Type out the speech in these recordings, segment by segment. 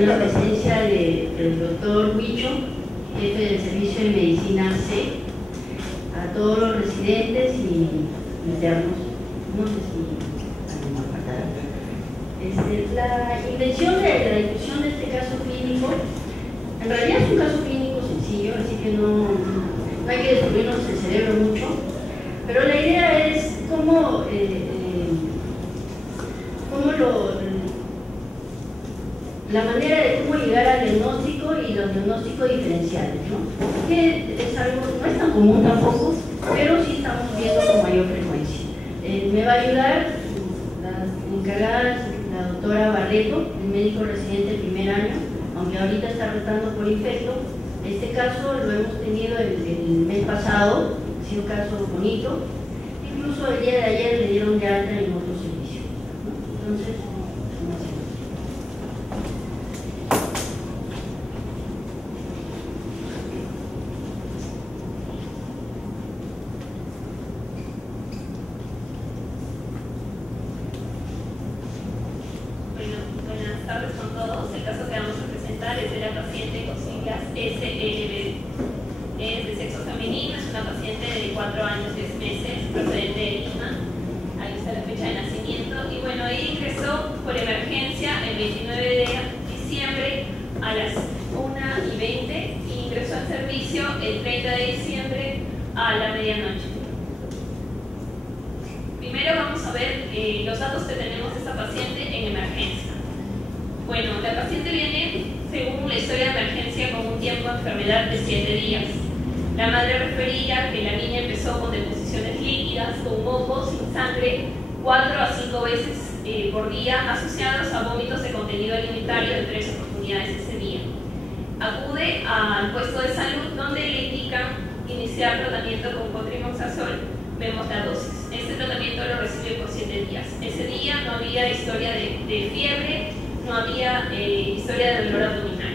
también la presencia del doctor Huicho, jefe del Servicio de Medicina C, a todos los residentes y internos. No sé si alguien me faltará. La intención de la discusión de este caso clínico, en realidad es un caso clínico sencillo, así que no hay que destruirnos el cerebro mucho, pero la idea es cómo la manera de cómo llegar al diagnóstico y los diagnósticos diferenciales, ¿no? Que es algo, no es tan común tampoco, pero sí estamos viendo con mayor frecuencia. Me va a ayudar la encargada, la doctora Barreto, el médico residente del primer año, aunque ahorita está rotando por infecto. Este caso lo hemos tenido el mes pasado, ha sido un caso bonito, incluso el día de ayer le dieron de alta en otro servicio, ¿no? Entonces, buenas tardes con todos. El caso que vamos a presentar es de la paciente con siglas SLB. Es de sexo femenino, es una paciente de 4 años 10 meses, procedente de Lima. Ahí está la fecha de nacimiento. Y bueno, ahí ingresó por emergencia el 29 de diciembre a las 1:20 y ingresó al servicio el 30 de diciembre a la medianoche. Primero vamos a ver los datos que tenemos de esta paciente en emergencia. Bueno, la paciente viene, según la historia de emergencia, con un tiempo de enfermedad de 7 días. La madre refería que la niña empezó con deposiciones líquidas, con mocos, sin sangre, 4 a 5 veces por día, asociados a vómitos de contenido alimentario de 3 oportunidades ese día. Acude al puesto de salud donde le indican iniciar tratamiento con cotrimoxazol. Vemos la dosis. Este tratamiento lo recibe por 7 días. Ese día no había historia de fiebre, no había historia de dolor abdominal.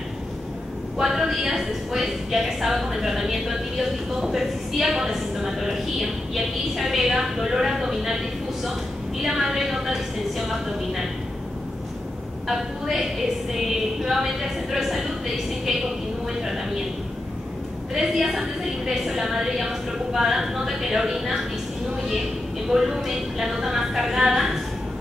4 días después, ya que estaba con el tratamiento antibiótico, persistía con la sintomatología y aquí se agrega dolor abdominal difuso y la madre nota distensión abdominal. Acude nuevamente al centro de salud, le dicen que continúe el tratamiento. 3 días antes del ingreso, la madre ya más preocupada nota que la orina disminuye en volumen, la nota más cargada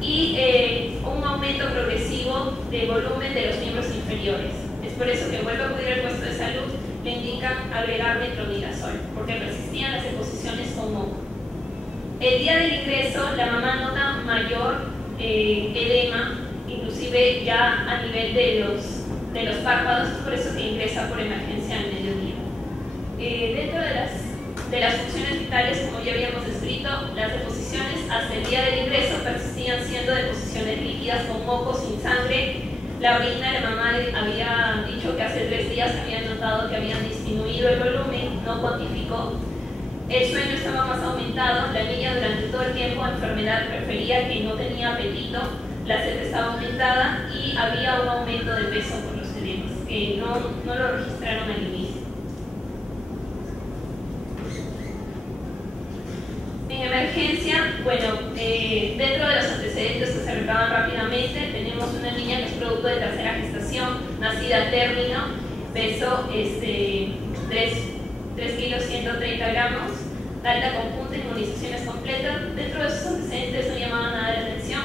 y un aumento progresivo de volumen de los miembros inferiores. Es por eso que vuelve a acudir al puesto de salud, le indican agregar metronidazol, porque persistían las deposiciones con moco. El día del ingreso, la mamá nota mayor edema, inclusive ya a nivel de los párpados, es por eso que ingresa por emergencia al mediodía. Dentro de las funciones vitales, como ya habíamos descrito, las deposiciones hasta el día del ingreso persistían siendo deposiciones líquidas con moco, sin sangre. La orina, la mamá había dicho que hace 3 días habían notado que habían disminuido el volumen, no cuantificó. El sueño estaba más aumentado, la niña durante todo el tiempo de enfermedad prefería que no tenía apetito, la sed estaba aumentada y había un aumento de peso por los edemas, que no lo registraron al inicio. En emergencia, bueno, dentro de los antecedentes que se recaban rápidamente, tenemos una niña que es producto de tercera gestación, nacida a término, peso 3 kilos 130 gramos, alta conjunta, inmunizaciones completas. Dentro de esos antecedentes no llamaban nada de atención,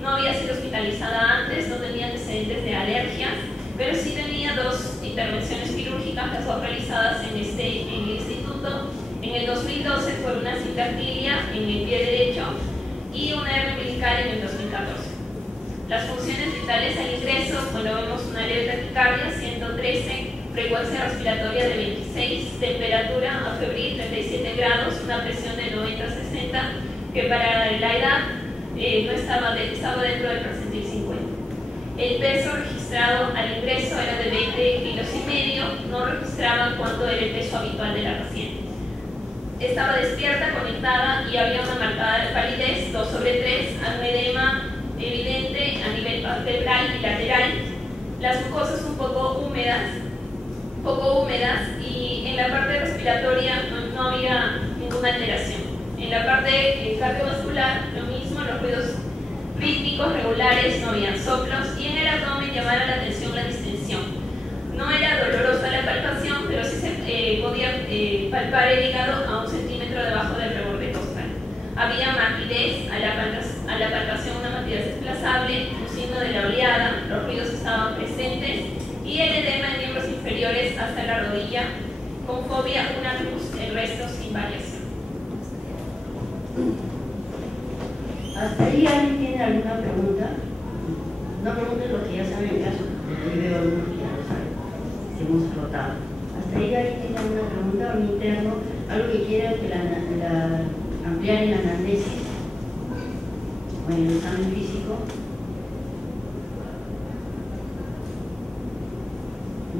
no había sido hospitalizada antes, no tenía antecedentes de alergias, pero sí tenía 2 intervenciones quirúrgicas, las 2 realizadas en el instituto. En el 2012 fue una cintartilia en el pie derecho y una hernia umbilical en el 2014. Las funciones vitales al ingreso, bueno, vemos una leve taquicardia, 113, frecuencia respiratoria de 26, temperatura febril 37 grados, una presión de 90-60, que para la edad no estaba dentro del percentil 50. El peso registrado al ingreso era de 20 kilos y medio, no registraban cuánto era el peso habitual de la paciente. Estaba despierta, conectada y había una marcada palidez, 2/3, un edema evidente a nivel vertebral y lateral. Las mucosas un poco húmedas y en la parte respiratoria no había ninguna alteración. En la parte cardiovascular, lo mismo, los ruidos pícnicos regulares, no habían soplos, y en el abdomen llamaba la atención la distensión. No era dolorosa la palpación, pero sí se podía palpar el hígado a 1 centímetro debajo del reborde costal. Había maquilez, a la palpación una maquilez desplazable, un signo de la oleada, los ruidos estaban presentes, y el edema en miembros inferiores hasta la rodilla, con fobia, una cruz, el resto sin variación. ¿Hasta ahí alguien tiene alguna pregunta? No pregunten lo que ya saben en caso, porque ahí veo algunos que ya lo saben, que hemos rotado. ¿Hasta ahí alguien tiene alguna pregunta, un interno, algo que quiera que la ampliar en la anamnesis o en el examen físico?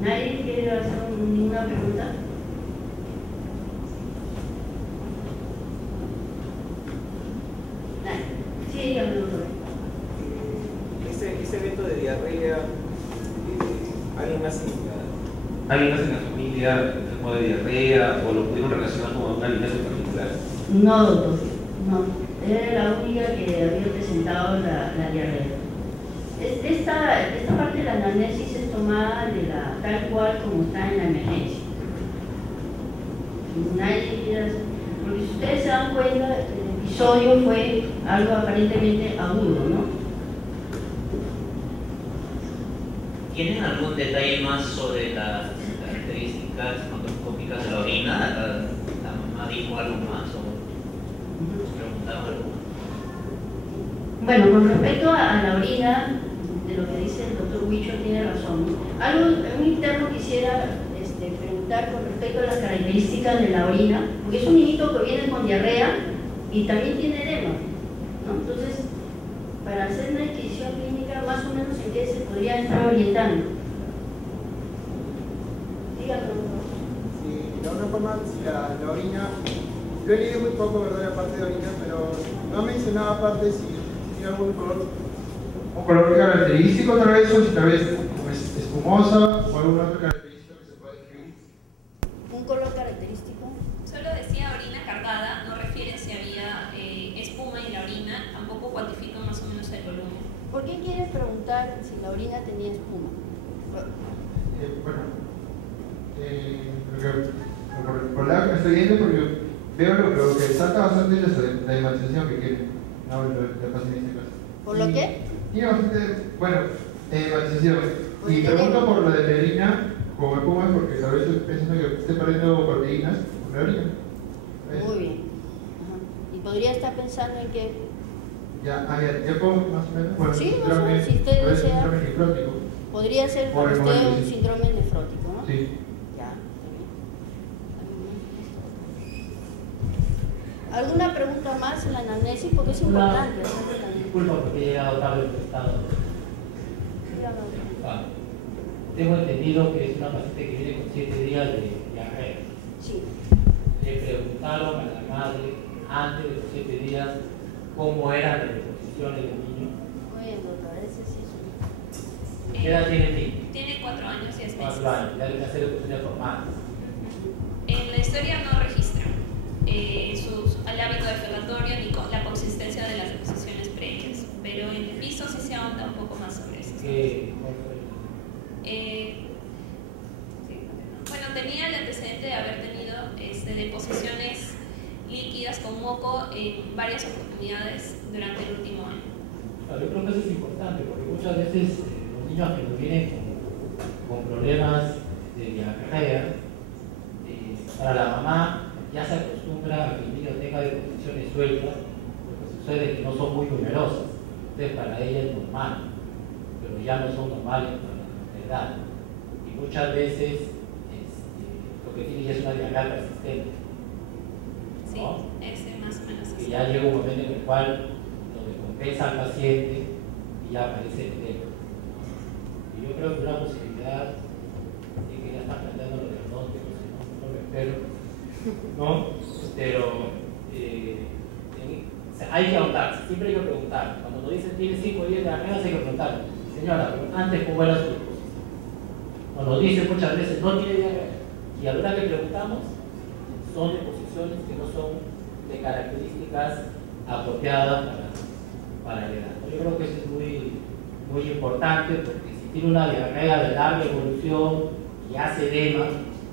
¿Nadie quiere hacer ninguna pregunta? Sí, dígame, doctor. Ese evento de diarrea, ¿alguien más en la familia enfermó de diarrea o lo pudieron relacionar con una alimento en particular? No, doctor, no. Era la única que había presentado la diarrea. Esta parte de la anamnesis es tomada de tal cual como está en la emergencia. Porque si ustedes se dan cuenta, el episodio fue algo aparentemente agudo, ¿no? ¿Tienen algún detalle más sobre las características macroscópicas de la orina? ¿La mamá dijo algo más o preguntaron algo más? Bueno, con respecto a la orina, de lo que dice el doctor Huicho tiene razón. Un interno quisiera preguntar con respecto a las características de la orina, porque es un niñito que viene con diarrea y también tiene edema, ¿no? Entonces, para hacer una adquisición clínica, más o menos en qué se podría estar orientando. Dígame, doctor. Sí, de otra forma, si la orina, yo he leído muy poco, ¿verdad?, la parte de orina, pero no mencionaba aparte si tiene algún color. Un color característico tal vez, o si tal vez espumosa o alguna otra característica que se pueda describir. ¿Un color característico? Solo decía orina cargada, no refiere si había espuma en la orina, tampoco cuantifica más o menos el volumen. ¿Por qué quieres preguntar si la orina tenía espuma? Por lado que me estoy viendo, porque veo lo que salta bastante es la hematización que tiene, no la paciente en este caso. ¿Por lo qué? Tiene bastante, bueno, hematización. Y pregunto por la de perina, como espuma, porque tal vez estoy pensando que esté perdiendo proteínas por la orina. Muy bien. Ajá. ¿Y podría estar pensando en que Ya puedo más o menos. Bueno, sí, más o menos, si usted desea. Síndrome nefrótico. Podría ser para usted un síndrome nefrótico, ¿no? Sí. Ya, está bien. ¿Alguna pregunta más en la anamnesis? Porque es importante. Disculpa porque he llegado tarde al estado. Tengo entendido que es una paciente que viene con 7 días de diarrea. Sí. Le preguntaron a la madre antes de los 7 días cómo eran las deposiciones del niño. Muy bien, doctor, ese sí es ¿Qué edad tiene el niño? Tiene 4 años y 10 meses. 4 años, ya debe hacer deposiciones formales. En la historia no registra el hábito defecatorio ni la consistencia de las deposiciones previas, pero en el piso sí se ahonda un poco más sobre eso. Bueno, tenía el antecedente de haber tenido deposiciones líquidas con moco en varias oportunidades durante el último año. Yo creo que eso es importante porque muchas veces los niños que nos vienen con problemas de diarrea, para la mamá ya se acostumbra a que el niño tenga deposiciones sueltas, porque sucede que no son muy numerosas, entonces para ella es normal, pero ya no son normales para la edad. Y muchas veces lo que tiene ya es una diarrea persistente. Sí, ¿no? ese más o menos así. Que ya llega un momento en el cual donde compensa al paciente y ya aparece el edema. Y yo creo que una posibilidad es que ya está planteando los diagnósticos, no lo espero, ¿no? Pero hay que ahondar, siempre hay que preguntar. Cuando nos dicen tiene 5 días de diarrea, hay que preguntar, señora, antes cómo era su deposición. Nos dicen muchas veces no tiene diarrea. Y a la hora que preguntamos, son deposiciones que no son de características apropiadas para el edad. Yo creo que eso es muy importante, porque si tiene una diarrea de larga evolución y hace edema,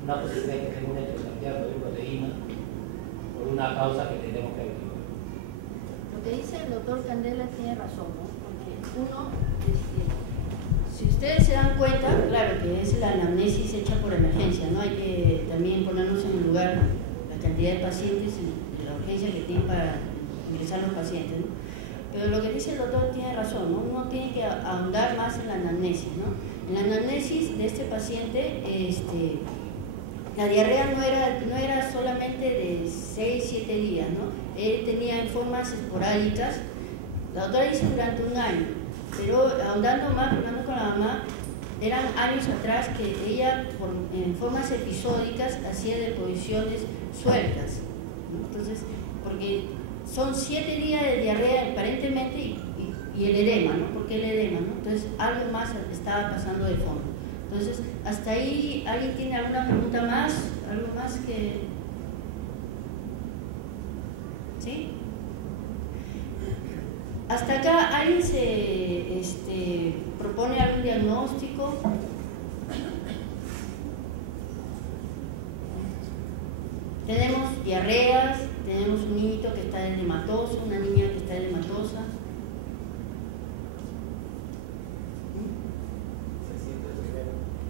una posibilidad de que tenga una heterocardia de proteína por una causa que tenemos que averiguar. Lo que dice el doctor Candela tiene razón, ¿no? Porque uno, si ustedes se dan cuenta, claro que es la anamnesis hecha por emergencia, ¿no? Hay que también ponernos en el lugar la cantidad de pacientes y la urgencia que tienen para ingresar los pacientes, ¿no? Pero lo que dice el doctor tiene razón, ¿no? Uno tiene que ahondar más en la anamnesis, ¿no? En la anamnesis de este paciente, la diarrea no era solamente de 6-7 días, ¿no? Él tenía formas esporádicas, la doctora dice durante un año, pero ahondando más, hablando con la mamá, eran años atrás que ella en formas episódicas hacía deposiciones sueltas, ¿no? Entonces, porque son 7 días de diarrea aparentemente y el edema, ¿no? ¿Por qué el edema, no? Entonces algo más estaba pasando de fondo. Entonces, hasta ahí, ¿alguien tiene alguna pregunta más? ¿Algo más que...? ¿Sí? Hasta acá, ¿alguien se propone algún diagnóstico? Tenemos diarreas, tenemos un niñito que está edematoso, una niña que está edematosa.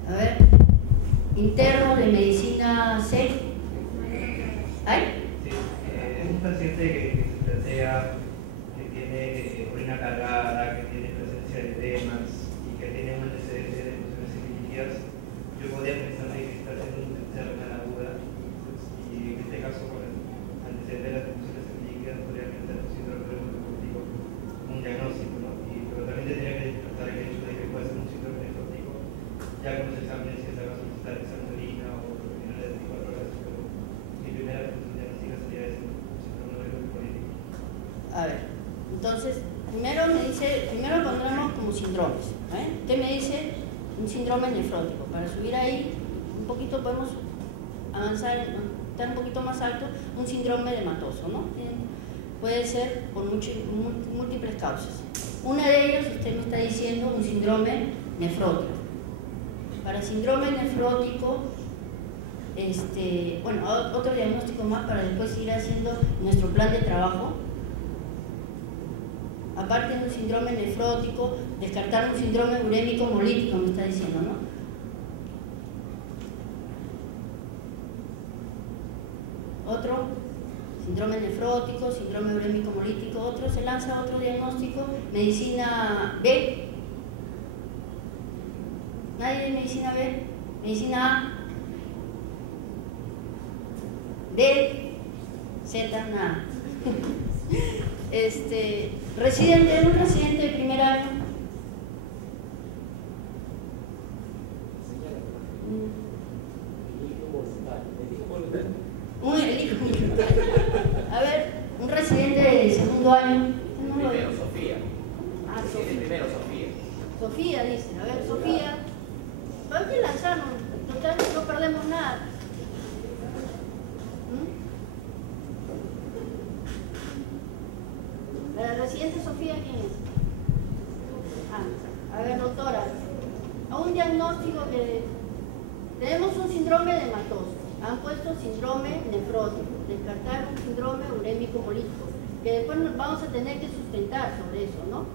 A ver, interno de medicina C. ¿Hay? Sí, es un paciente que se plantea que tiene orina cargada, que tiene presencia de edemas y que tiene un antecedente de emociones ilíquidas. Yo podría pensar que está teniendo un cáncer renal aguda y en este caso con el antecedente de las emociones ilíquidas podría pensar un síndrome nefrótico, un diagnóstico, ¿no? Pero también tendría que descartar el hecho de que puede ser un síndrome nefrótico ya con los exámenes que se van a solicitar examen de orina o en las 24 horas, pero mi primera conclusión diagnóstica sería ese, un síndrome nefrótico. A ver, entonces, primero pondremos como síndromes, ¿eh? Usted me dice un síndrome nefrótico. Para subir ahí un poquito podemos avanzar, estar un poquito más alto, un síndrome edematoso, ¿no? Puede ser por múltiples causas. Una de ellas, usted me está diciendo, un síndrome nefrótico. Para síndrome nefrótico, bueno, otro diagnóstico más para después ir haciendo nuestro plan de trabajo. Aparte de un síndrome nefrótico, descartar un síndrome urémico hemolítico, me está diciendo, ¿no? Otro, síndrome nefrótico, síndrome urémico hemolítico, otro, se lanza otro diagnóstico, medicina B. ¿Nadie de medicina B? Medicina A. D. Z, nada. Un residente de primer año. A ver, un residente de segundo año. Primero, Sofía. Ah, Sofía. Primero, Sofía. Sofía dice, a ver, Sofía. Hay que lanzarnos, total, no perdemos nada. La residente Sofía, ¿quién es? A ver, doctora, a un diagnóstico que tenemos un síndrome edematoso, han puesto síndrome nefrótico, descartar un síndrome urémico hemolítico, que después vamos a tener que sustentar sobre eso, ¿no?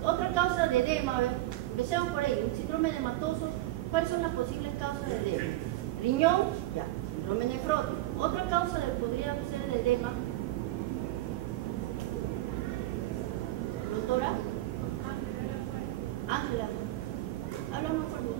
Otra causa de edema, a ver, empecemos por ahí, un síndrome edematoso, ¿cuáles son las posibles causas de edema? Riñón, ya, síndrome nefrótico. Otra causa podría ser el edema. Doctora Ángela, háblanos por favor.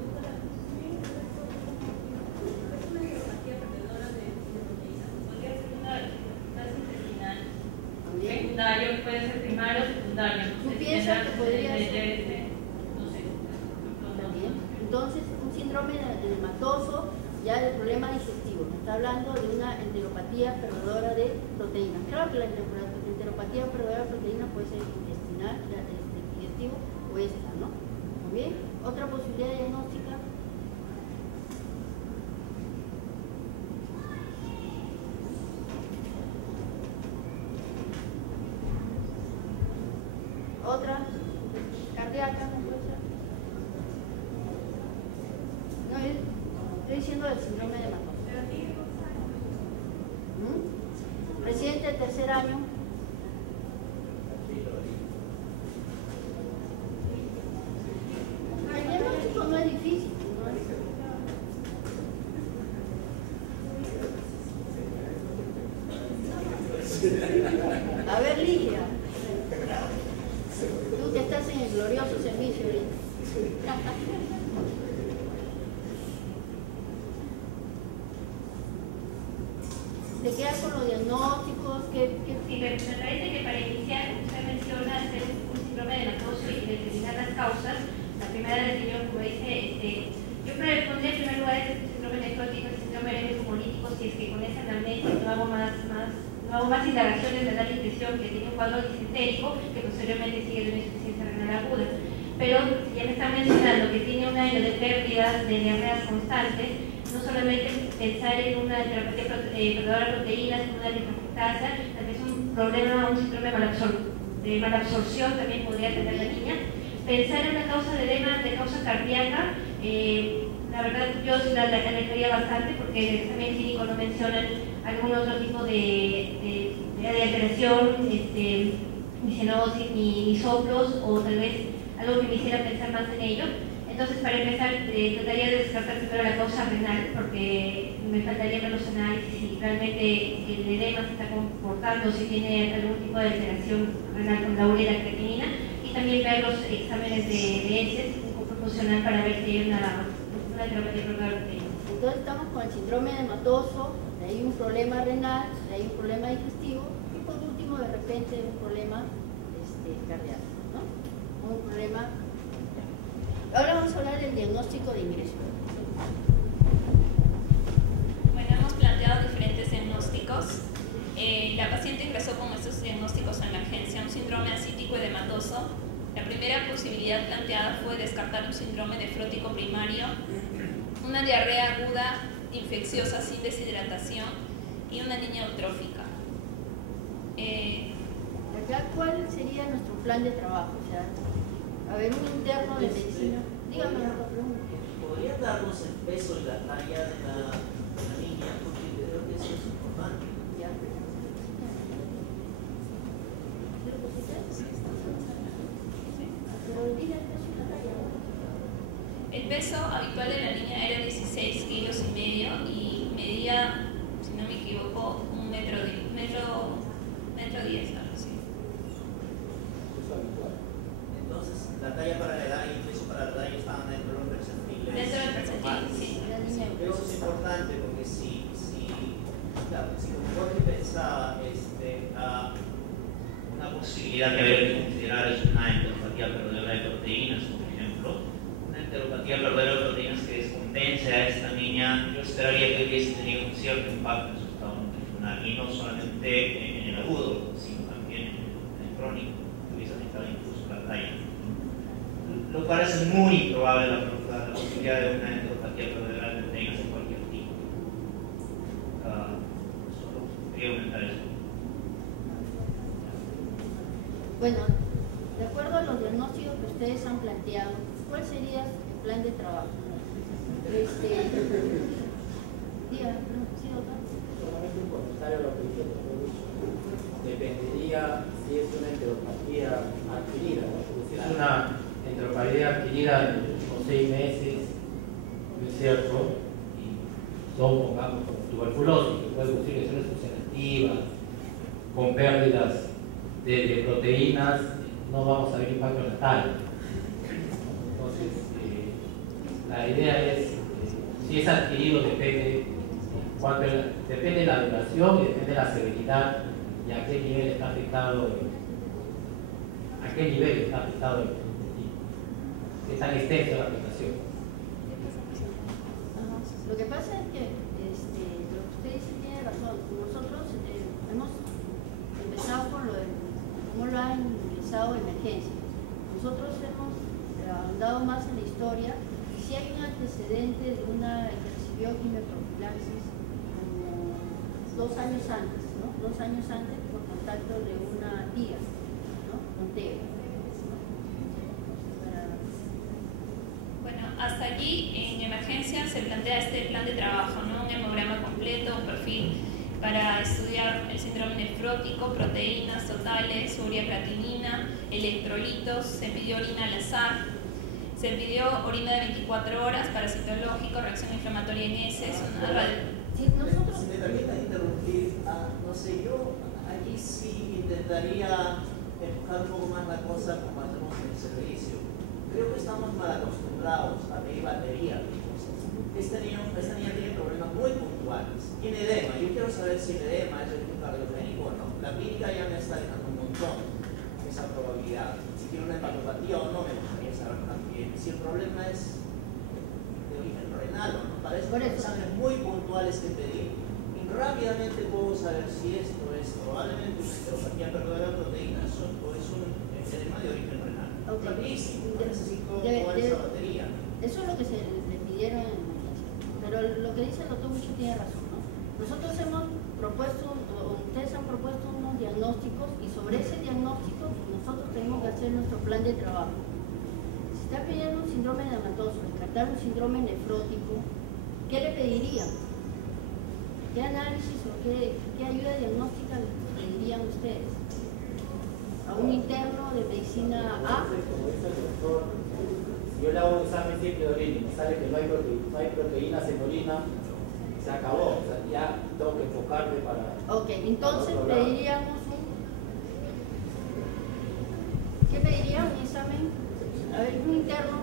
Secundario, puede ser primario o secundario. ¿Tú piensas que podría ser? No sé. Bien. Entonces, un síndrome edematoso ya del problema digestivo. Me está hablando de una enteropatía perdedora de proteínas. Claro que la enteropatía perdedora de proteínas puede ser intestinal, digestivo o esta, ¿no? Muy bien. Otra posibilidad diagnóstica. Otra, cardíaca, ¿no puede ser? No, estoy diciendo del síndrome de Matoso. Reciente de tercer año. El diagnóstico no es difícil, ¿no? A ver, Ligia, tú que estás en el glorioso servicio ahorita. ¿De qué hay con los diagnósticos? Sí, me parece que para iniciar, usted menciona hacer un síndrome de Matoso y determinar las causas. La primera decisión, como dice, yo pondría en primer lugar el síndrome nefrótico, el síndrome de hemolítico, si es que con esa anamnesis no hago más indagaciones, me da la impresión que tiene un cuadro disentérico que posteriormente sigue de una insuficiencia renal aguda. Pero ya me está mencionando que tiene un año de pérdidas de diarreas constantes, no solamente pensar en una terapia perdedora de proteínas, en una lipoprotasa, tal vez un problema, un síndrome de malabsorción también podría tener la niña. Pensar en una causa de edema, de causa cardíaca, la verdad yo sí la alejaría bastante porque en el examen clínico no mencionan algún otro tipo de alteración, ni cianosis, ni soplos, o tal vez algo que me hiciera pensar más en ello. Entonces, para empezar, trataría de descartar primero la causa renal, porque me faltaría ver los análisis si realmente el edema se está comportando, si tiene algún tipo de alteración renal con la urea y la creatinina, y también ver los exámenes de heces funcional para ver si hay una terapia perdedora. Entonces estamos con el síndrome de Matoso, de ahí un problema renal, de ahí un problema digestivo, y por último, de repente, un problema cardíaco, ¿no? Un problema. Ahora vamos a hablar del diagnóstico de ingreso. Bueno, hemos planteado diferentes diagnósticos. La paciente ingresó con estos diagnósticos en la urgencia, un síndrome ascítico edematoso. La primera posibilidad planteada fue descartar un síndrome nefrótico primario, una diarrea aguda infecciosa sin deshidratación y una niña eutrófica. ¿Cuál sería nuestro plan de trabajo? O sea, a ver, un interno de medicina. Dígame la pregunta. ¿Podrían darnos el peso y la talla de la niña? Porque creo que eso es importante. Ya. Pero diga el peso y la talla. El peso habitual de la niña era 16,5 kilos y medía, si no me equivoco, un metro 10, algo así. Entonces, la talla para la edad y el peso para la edad estaban dentro de los percentiles. Dentro del percentil, sí. Eso es importante porque si como Jorge pensaba, una posibilidad que habría que considerar es una enteropatía perdedora de proteínas, por ejemplo. Una enteropatía perdedora de proteínas que descompense a esta niña, yo esperaría que hubiese tenido un cierto impacto en su estado nutricional, y no solamente en el agudo, sino también en el crónico, que hubiese afectado incluso la talla. Lo cual es muy probable la posibilidad de una enteropatía perdedora de proteínas de cualquier tipo. Solo quería aumentar eso. Bueno, de acuerdo a los diagnósticos que ustedes han planteado, ¿cuál sería el plan de trabajo? Diga, ¿sí, doctor? Solamente un comentario a lo que dice el doctor. Dependería si es una enteropatía adquirida, ¿no? Es una enteropatía adquirida en los últimos 6 meses, es cierto, y son, pongamos, como tuberculosis, que puede producir lesiones ulcerativas, con pérdidas de proteínas, no vamos a ver impacto en la talla. Entonces, la idea es, si es adquirido, depende de la duración y depende de la severidad y a qué nivel está afectado qué tan extensa la afectación. Lo que pasa es que lo que usted dice tiene razón. Nosotros hemos empezado con cómo lo han ingresado de emergencia. Nosotros hemos ahondado más en la historia. Si hay un antecedente de una que recibió quimioprofilaxis como 2 años antes, ¿no? 2 años antes por contacto de una tía, ¿no? Con TEA. Aquí en emergencia se plantea este plan de trabajo, ¿no? Un hemograma completo, un perfil para estudiar el síndrome nefrótico, proteínas totales, urea creatinina, electrolitos, se pidió orina al azar, se pidió orina de 24 horas, parasitológico, reacción inflamatoria en heces, una radio. Si me permiten interrumpir, no sé, yo aquí sí intentaría empujar un poco más la cosa como hacemos en el servicio. Creo que estamos mal acostumbrados a pedir batería de cosas. Esta niña tiene problemas muy puntuales. Tiene edema. Yo quiero saber si el edema es el cardiogénico o no. La clínica ya me está dejando un montón esa probabilidad. Si tiene una hepatopatía o no, me gustaría saber también. Si el problema es de origen renal o no. Para eso hay exámenes muy puntuales que pedir. Y rápidamente puedo saber si esto es probablemente una heteropatía perdedora de proteínas o es un edema de origen renal. Okay. Necesito esa batería. Eso es lo que se le pidieron en emergencia. Pero lo que dice el doctor Micho tiene razón, ¿no? Nosotros hemos propuesto, o ustedes han propuesto unos diagnósticos y sobre ese diagnóstico nosotros tenemos que hacer nuestro plan de trabajo. Si está pidiendo un síndrome neumatoso, descartar un síndrome nefrótico, ¿qué le pedirían? ¿Qué análisis o qué ayuda diagnóstica le pedirían ustedes? ¿A un interno de medicina A? Si yo le hago un examen simple de orina y me sale que no hay proteínas en orina, se acabó. O sea, ya tengo que enfocarme para... Ok, entonces pediríamos ¿qué pediría? Un examen, a ver, un interno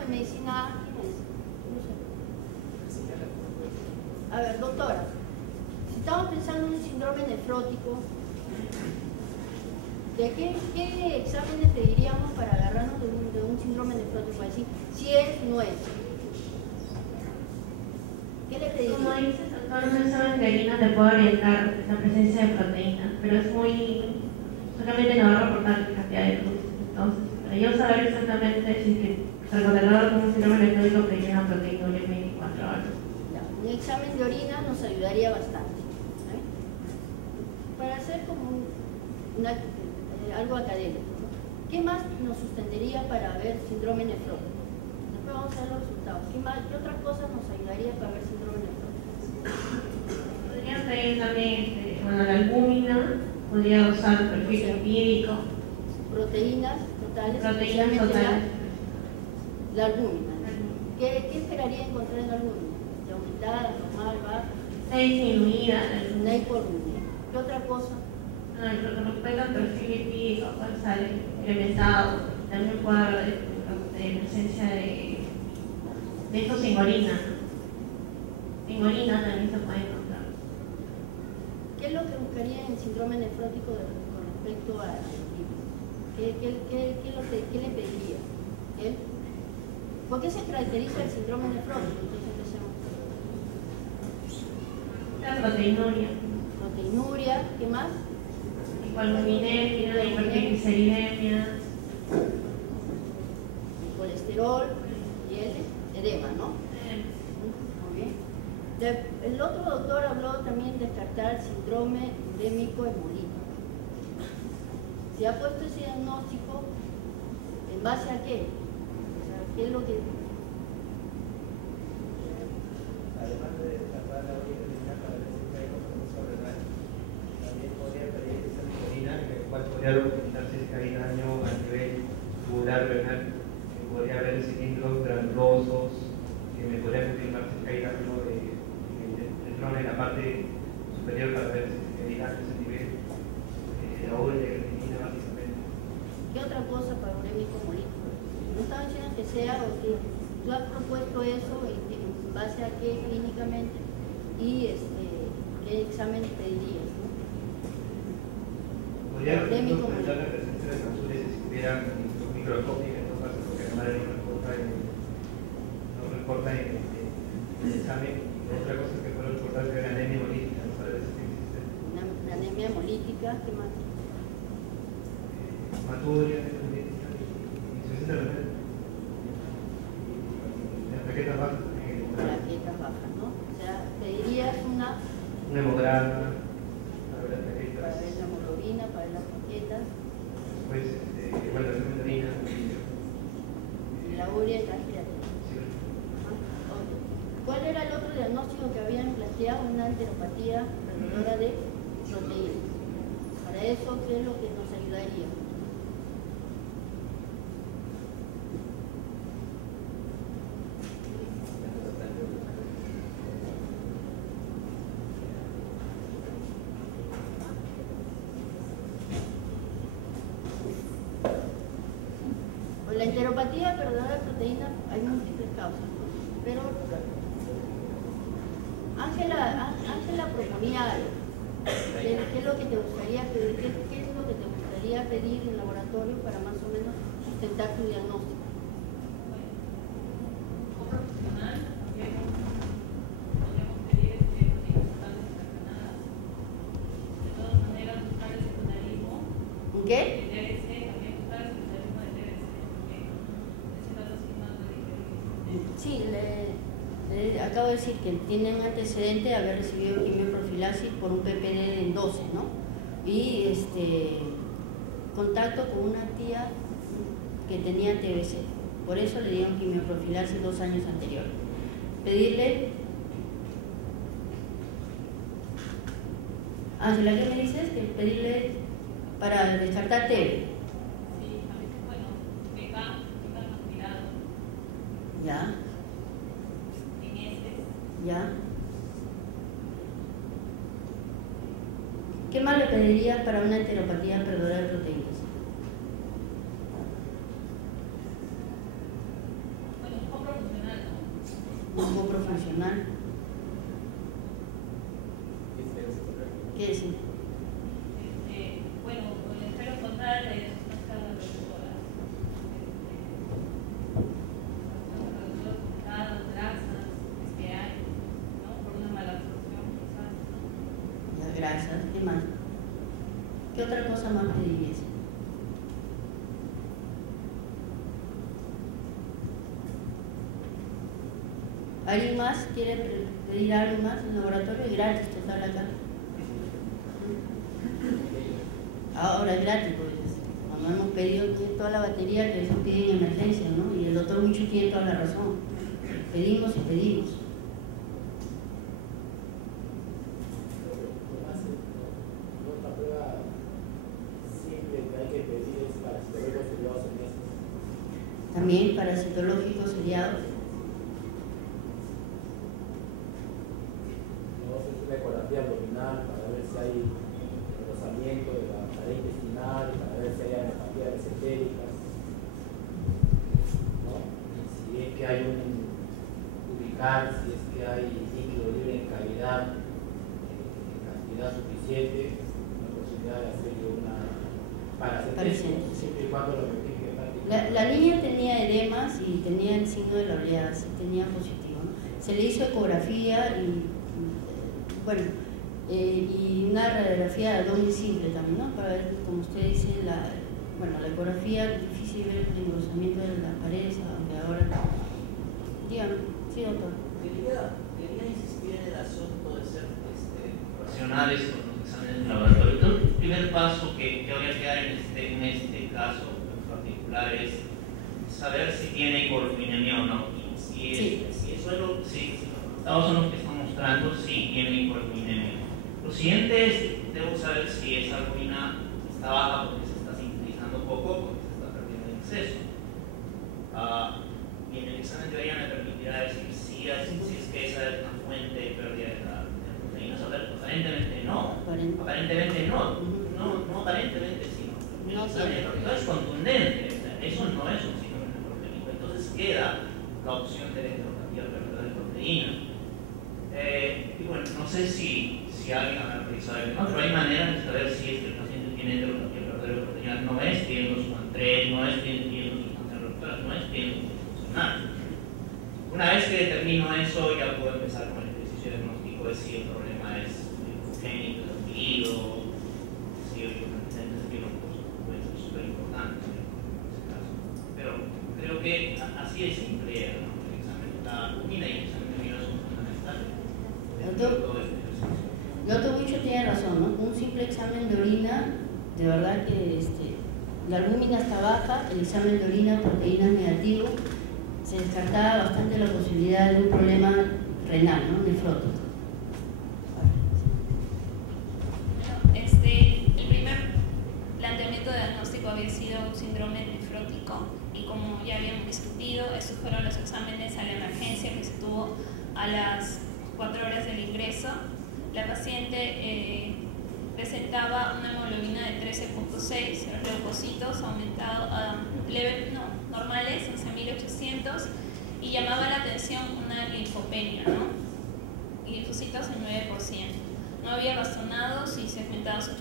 de medicina A, ¿quién es? No sé. A ver, doctora, si estamos pensando en un síndrome nefrótico, ¿de qué exámenes pediríamos para agarrarnos de un síndrome nefrótico? Para decir, si es, no es. ¿Qué le pediríamos? Como dices, doctor, un examen de orina te puede orientar la presencia de proteínas, pero es solamente no va a reportar la cantidad de cruces. Entonces, para yo saber exactamente si el contenedor con un síndrome nefrótico pedía una proteína en 24 horas. Un examen de orina nos ayudaría bastante. Para hacer como algo académico, ¿no? ¿Qué más nos sostendría para ver síndrome nefrótico? Después vamos a ver los resultados. ¿Qué otra cosa nos ayudaría para ver síndrome nefrótico? Podrían pedir también la albúmina, podría usar perfil empírico. Proteínas totales. Proteínas totales. La albúmina. ¿Qué esperaría encontrar en la albúmina? ¿De aumentada, normal, baja? Está disminuida. Una hiporrumia. ¿Qué otra cosa? Lo que respecta al perfil lipídico, puede estar incrementado. También puede haber de presencia de esto sin orina. Sin orina también se puede encontrar. ¿Qué es lo que buscaría en el síndrome nefrótico con respecto a ¿Qué le pediría? ¿Por qué se caracteriza el síndrome nefrótico? Entonces empecemos. La proteinuria. Proteinuria, ¿qué más? Hipoalbuminemia, hipertrigliceridemia. El colesterol y el edema, ¿no? Muy bien. El otro doctor habló también de descartar síndrome endémico hemolítico. ¿Se ha puesto ese diagnóstico en base a qué? O sea, ¿qué es lo que...? Además de tratar la orina para ver si hay compromiso renal, también podría pedir esa orina, el cual podría documentar si hay daño a nivel tubular renal, que podría haber cilindros granulosos, que me podría confirmar si hay daño en la parte superior para ver si hay daño a ese nivel, la urea de creatinina básicamente. ¿Qué otra cosa para urémico hemolítico? No estaba diciendo que sea o que tú has propuesto eso en base a qué clínicamente y qué examen pedirías, ¿no? Podría documentar la presencia de transúresis si hubiera microscópica en todo caso, porque la madre no reporta en el examen. Otra cosa que puedo reportar es la anemia hemolítica, no sabe si existe. Una anemia hemolítica, ¿qué más? Hematuria, hemolítica, insuficiencia renal. Las plaquetas bajas. Plaquetas bajas, ¿no? O sea, pedirías un hemograma para ver las plaquetas. Para ver la hemoglobina, para ver las plaquetas. Después, igual la orina. dijo que habían planteado una enteropatía perdedora de proteínas. Para eso, ¿qué es lo que nos ayudaría? Pues la enteropatía perdedora de proteínas hay múltiples causas, ¿no? Pero Ángela proponía algo. ¿Qué es lo que te gustaría pedir? ¿Qué es lo que te gustaría pedir en el laboratorio para más o menos sustentar tu diagnóstico? Como profesional, podríamos pedir proteínas totales fraccionadas. De todas maneras, buscar el secundarismo. ¿Qué? El DRC, también buscar el secundarismo del DRC, porque ese dato sí no lo diferencia. Sí, acabo de decir que tienen antecedente de haber recibido quimioprofilaxis por un PPD en 12, ¿no? Y contacto con una tía que tenía TBC. Por eso le dieron quimioprofilaxis 2 años anteriores. Pedirle... Ángela, ¿qué me dices? Que pedirle para descartar TB. Sí, a veces, bueno, PK aspirado. Ya. ¿Ya? ¿Qué más le pedirías para una enteropatía perdedora de proteínas? Bueno, un coprofuncional, ¿no? Un coprofuncional. ¿Qué es? Bueno, espero encontrar unas cargas reductoras. Grasas, que hay, ¿no? Por una mala absorción, quizás, ¿no? Las grasas, ¿qué más? ¿Qué otra cosa más pedirías? ¿Alguien más quiere pedir algo más en el laboratorio? Es gratis total acá. Ahora es gratis, pues cuando hemos pedido toda la batería que se pide en emergencia, ¿no? Y el doctor Mucho tiene toda la razón. Pedimos y pedimos. Otra prueba simple que hay que pedir es para citológicos seriados en meses. También para citológicos seriados. No sé, es una ecografía abdominal para ver si hay engrosamiento de la pared intestinal, para ver si hay anapatías mesentéricas, ¿no? Y si es que hay si es que hay líquido libre en cavidad, en cantidad suficiente, la posibilidad de hacerle una paracentesis, siempre y cuando lo verifique prácticamente. La niña tenía edemas y tenía el signo de la oleada, sí, tenía positivo, ¿no? Se le hizo ecografía y, bueno, y una radiografía de abdomen simple también, ¿no? Para ver, como usted dice, la ecografía es difícil ver el engrosamiento de las paredes, aunque ahora... Dígame. Sí, doctor. Quería insistir en el asunto de ser racionales con los exámenes de laboratorio. Entonces, el primer paso que habría que dar en este caso en particular es saber si tiene hiporrofinemia o no. Si eso es los resultados son los que están mostrando, sí tiene hiporrofinemia. Lo siguiente es, debo saber si esa albumina está baja porque se está sintetizando poco, porque se está perdiendo en exceso. Y en el examen de orina me permitirá decir si es que esa es una fuente de pérdida de proteínas. Aparentemente no. Aparentemente no. No aparentemente sí. El examen no es contundente. Eso no es un síndrome neurogénico. Entonces queda la opción de la enteropatía perdedora de proteínas. Y bueno, no sé si alguien ha revisado el tema, pero hay maneras de saber si es que el paciente tiene enteropatía perdedora de proteínas. No es pidiendo su AN3, no es pidiendo sustancias reductoras, no es pidiendo una vez que determino eso, ya puedo empezar con el ejercicio diagnóstico de si el problema es congénito, es adquirido, si el antecedente de puede ser súper importante en ese caso. Pero creo que así de simple era, ¿no? El examen de la albumina y el examen de orina son fundamentales. Doctor Mucho tiene razón, ¿no? Un simple examen de orina, de verdad que la albúmina está baja, el examen de orina, proteínas negativo, se descartaba bastante la posibilidad de un problema renal, ¿no? Nefrótico. El primer planteamiento de diagnóstico había sido un síndrome nefrótico y como ya habíamos discutido, estos fueron los exámenes a la emergencia que se tuvo a las 4 horas del ingreso. La paciente presentaba una hemoglobina de 13.6, los leucocitos aumentados normales, 11.800, y llamaba la atención una linfopenia, ¿no? Linfocitos en 9%. No había bastonados y segmentados 88%.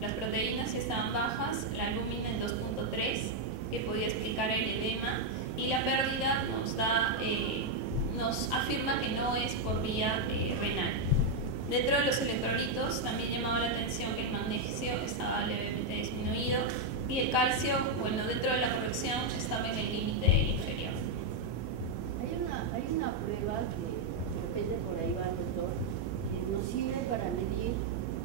Las proteínas estaban bajas, la albúmina en 2.3, que podía explicar el edema, y la pérdida nos afirma que no es por vía renal. Dentro de los electrolitos también llamaba la atención que el magnesio estaba levemente disminuido y el calcio, bueno, dentro de la corrección estaba en el límite inferior. Hay una prueba que de repente por ahí va el doctor, que nos sirve para medir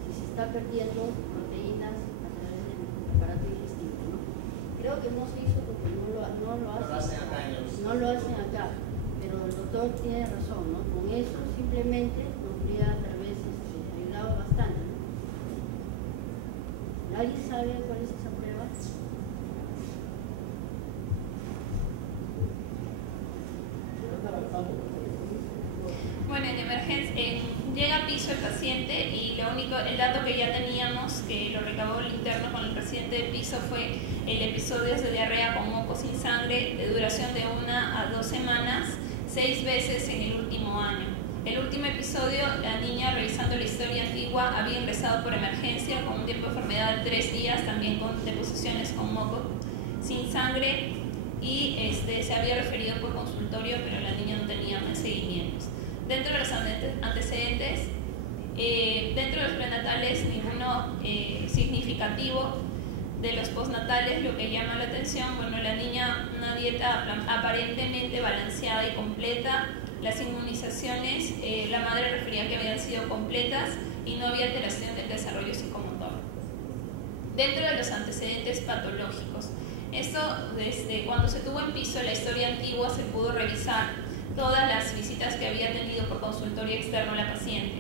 si se está perdiendo proteínas a través del aparato digestivo, ¿no? Creo que no se hizo porque no lo hacen acá, pero el doctor tiene razón, ¿no? Con eso simplemente nos habría tal vez ayudado bastante, ¿no? ¿Alguien sabe cuál es esa prueba? Bueno, en emergencia llega a piso el paciente y el dato que ya teníamos, que lo recabó el interno con el paciente de piso, fue el episodio de diarrea con moco sin sangre de duración de 1 a 2 semanas, 6 veces en el último año. El último episodio, la niña, revisando la historia antigua, había ingresado por emergencia con un tiempo de enfermedad de 3 días, también con deposiciones con moco sin sangre, y se había referido por consultorio, pero la niña no tenía más seguimientos. Dentro de los antecedentes, dentro de los prenatales, ninguno significativo. De los postnatales, lo que llama la atención, bueno, la niña, una dieta aparentemente balanceada y completa. Las inmunizaciones, la madre refería que habían sido completas y no había alteración del desarrollo psicomotor. Dentro de los antecedentes patológicos, esto desde cuando se tuvo en piso la historia antigua se pudo revisar todas las visitas que había tenido por consultorio externo la paciente.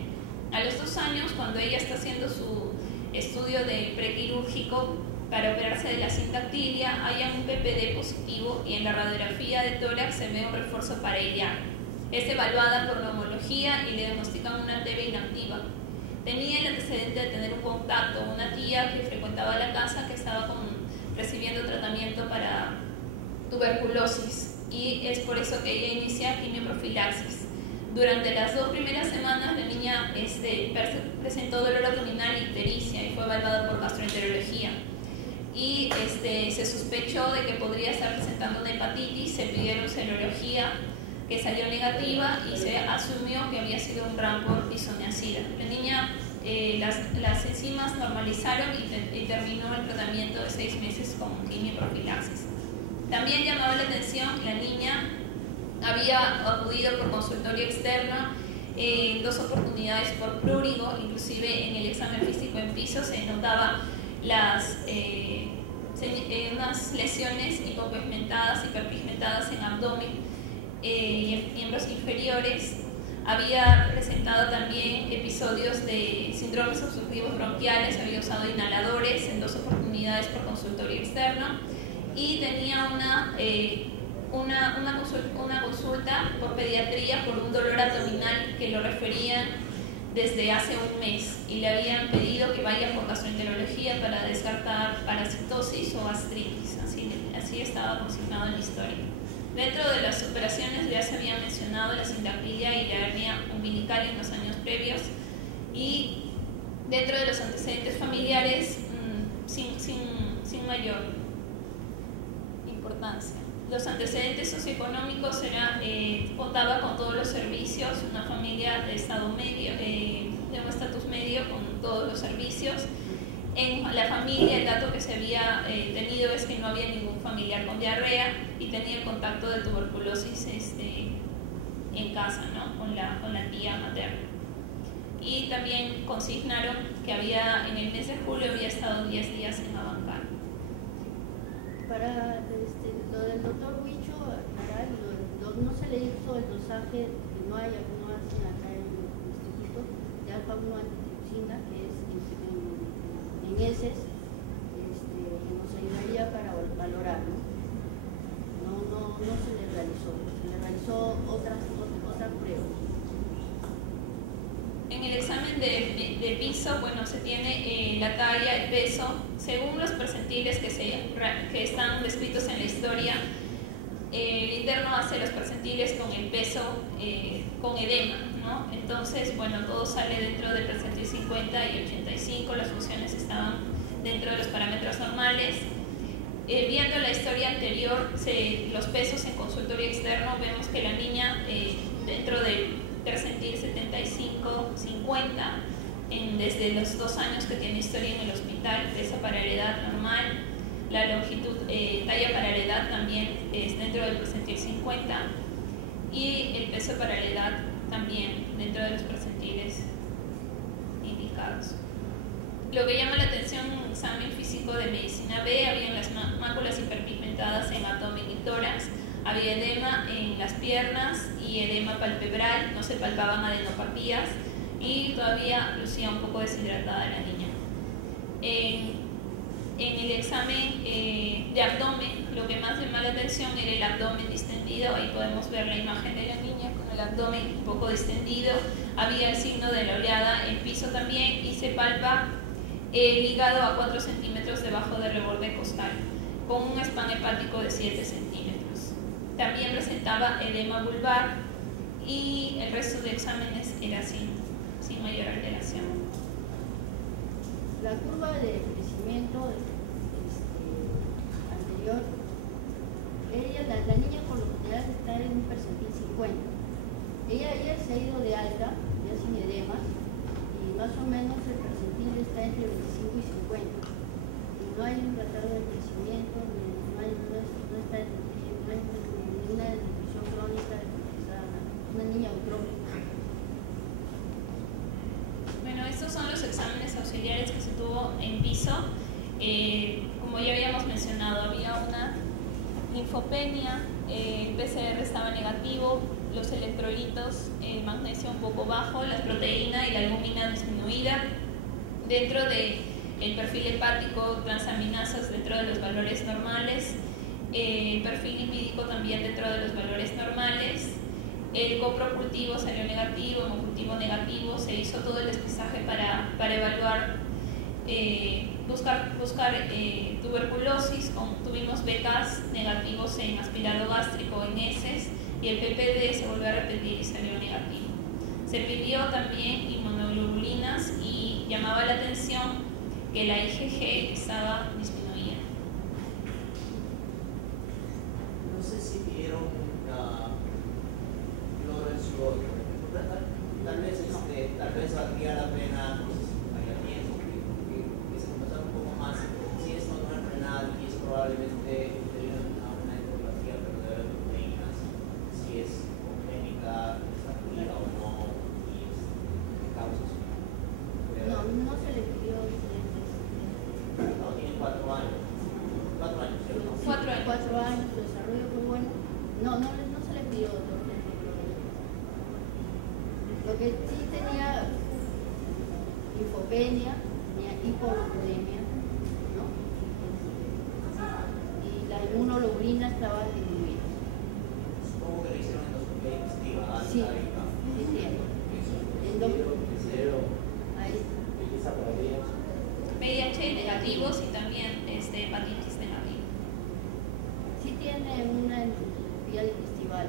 A los 2 años, cuando ella está haciendo su estudio de prequirúrgico para operarse de la sindactilia, hay un PPD positivo y en la radiografía de tórax se ve un refuerzo parailiar. Es evaluada por neumología y le diagnostican una TB inactiva. Tenía el antecedente de tener un contacto, una tía que frecuentaba la casa que estaba recibiendo tratamiento para tuberculosis, y es por eso que ella inicia quimioprofilaxis. Durante las 2 primeras semanas la niña presentó dolor abdominal y ictericia y fue evaluada por gastroenterología. Y se sospechó de que podría estar presentando una hepatitis, se pidieron serología que salió negativa y se asumió que había sido un RAM por isoniazida. La niña, las enzimas normalizaron y terminó el tratamiento de 6 meses con quimioprofilaxis. También llamaba la atención, la niña había acudido por consultorio externo 2 oportunidades por plúrigo, inclusive en el examen físico en piso se notaba unas lesiones hipopigmentadas, hiperpigmentadas en abdomen y en miembros inferiores. Había presentado también episodios de síndromes obstructivos bronquiales, había usado inhaladores en 2 oportunidades por consultorio externo y tenía una consulta por pediatría por un dolor abdominal que lo referían desde hace un mes y le habían pedido que vaya por gastroenterología para descartar parasitosis o gastritis. Así estaba consignado en la historia. Dentro de las operaciones ya se había mencionado la sindactilia y la hernia umbilical en los años previos, y dentro de los antecedentes familiares sin mayor importancia. Los antecedentes socioeconómicos contaba con todos los servicios, una familia de estado medio, de un estatus medio con todos los servicios. En la familia el dato que se había tenido es que no había ningún familiar con diarrea y tenía el contacto de tuberculosis en casa, ¿no? con la tía materna. Y también consignaron que en el mes de julio había estado 10 días en Abancay. Para lo del doctor Huicho, aclarar, no se le hizo el dosaje que no hacen acá en el instituto de alfa-1 antitrypsina, que es en heces, que nos ayudaría para valorar, ¿no? No se le realizó otra prueba. En el examen de piso, bueno, se tiene la talla, el peso, según los percentiles que están descritos en la historia. El interno hace los percentiles con el peso, con edema, ¿no? Entonces, bueno, todo sale dentro del percentil 50 y 85, las funciones estaban dentro de los parámetros normales. Viendo la historia anterior, los pesos en consultorio externo, vemos que la niña dentro del percentil 75-50, desde los 2 años que tiene historia en el hospital, pesa para la edad normal, la longitud, talla para la edad también es dentro del percentil 50 y el peso para la edad también dentro de los percentiles indicados. Lo que llama la atención en un examen físico de medicina B, había las máculas hiperpigmentadas en abdomen y tórax, había edema en las piernas y edema palpebral, no se palpaban adenopatías y todavía lucía un poco deshidratada la niña. En el examen de abdomen, lo que más llama la atención era el abdomen distendido. Ahí podemos ver la imagen de la niña con el abdomen un poco distendido. Había el signo de la oleada en piso también y se palpa el hígado a 4 centímetros debajo del reborde costal, con un spam hepático de 7 centímetros. También presentaba edema vulvar y el resto de exámenes era sin mayor alteración. La curva de crecimiento anterior, la niña por lo general está en un percentil 50. Ella se ha ido de alta, ya sin edemas, y más o menos el percentil está entre 25 y 50. Y no hay un retardo de crecimiento, no hay ninguna desnutrición crónica, una niña eutrófica. Bueno, estos son los exámenes auxiliares que se tuvo en piso. Como ya habíamos mencionado, había una linfopenia, el PCR estaba negativo, los electrolitos, el magnesio un poco bajo, la proteína y la albúmina disminuida. Dentro del perfil hepático, transaminasas dentro de los valores normales, perfil lipídico también dentro de los valores normales. El copropultivo salió negativo, hemocultivo negativo, se hizo todo el despistaje para evaluar, buscar tuberculosis, tuvimos becas negativos en aspirado gástrico, en heces, y el PPD se volvió a repetir y salió negativo. Se pidió también inmunoglobulinas y llamaba la atención que la IgG estaba disminuida. No sé si vieron cloro en su ojo. Tal vez valdría la pena, no sé si vaya tiempo, que se conversara un poco más si esto no es renal y es probablemente debido a una ecografía, pero debe haber proteínas, si es congénica, estatura o no, y qué causas. No se le pidió. No, tiene 4 años. 4 años, ¿cierto? 4 años, su desarrollo fue bueno. No se le pidió, doctor. Lo que sí tenía linfopenia, tenía hipolipidemia, ¿no? Y la inmunoglobulina estaba disminuida. Supongo que le hicieron endoscopia digestiva alta. Sí, tiene. VIH negativos y también hepatitis negativa. Sí tiene una endoscopia digestiva.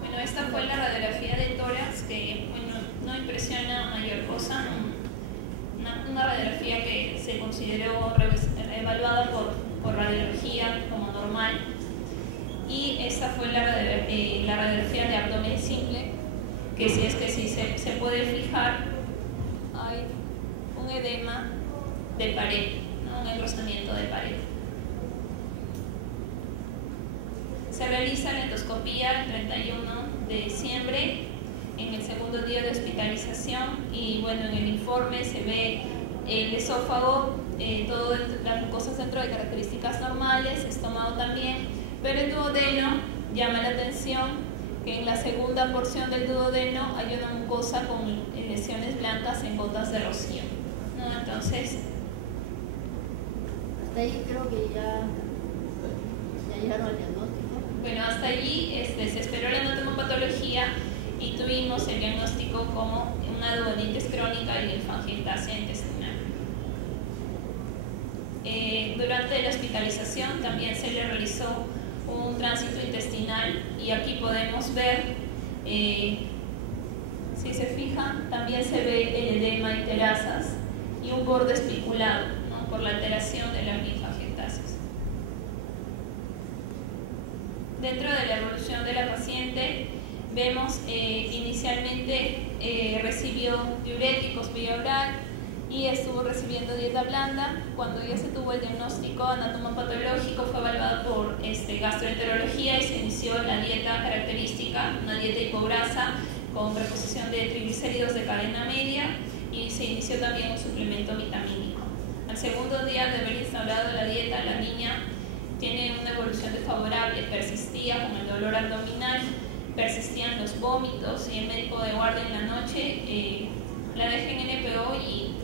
Bueno, esta fue la radiografía de tórax que, bueno, no impresiona mayor cosa, una radiografía que se consideró evaluada por radiología como normal, y esta fue la radiografía de abdomen simple, que si es que sí se puede fijar, hay un edema de pared, ¿no? Un engrosamiento de pared. Se realiza la endoscopía el 31 de diciembre, en el segundo día de hospitalización, y bueno, en el informe se ve el esófago, todas las mucosas dentro de características normales, estómago también, pero el duodeno llama la atención que en la segunda porción del duodeno hay una mucosa con lesiones blancas en gotas de rocío, ¿no? Entonces, hasta ahí creo que ya llegaron al diagnóstico. Bueno, hasta allí se esperó la anatomopatología y tuvimos el diagnóstico como una duodenitis crónica y linfangiectasia intestinal. Durante la hospitalización también se le realizó un tránsito intestinal y aquí podemos ver, si se fijan, también se ve el edema y terazas y un borde especulado, ¿no? Por la alteración de las linfangiectasias. Dentro de la evolución de la paciente vemos que inicialmente recibió diuréticos vía oral y estuvo recibiendo dieta blanda. Cuando ya se tuvo el diagnóstico anatomopatológico fue evaluado por gastroenterología y se inició la dieta característica, una dieta hipograsa con reposición de triglicéridos de cadena media y se inició también un suplemento vitamínico. Al segundo día de haber instalado la dieta, la niña tiene una evolución desfavorable, persistía con el dolor abdominal, persistían los vómitos y el médico de guardia en la noche la deja en NPO y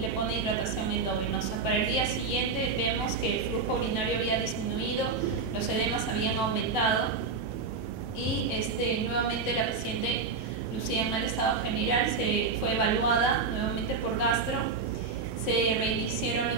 le pone hidratación endovenosa. Para el día siguiente vemos que el flujo urinario había disminuido, los edemas habían aumentado y nuevamente la paciente lucía en mal estado general, se fue evaluada nuevamente por gastro, se reiniciaron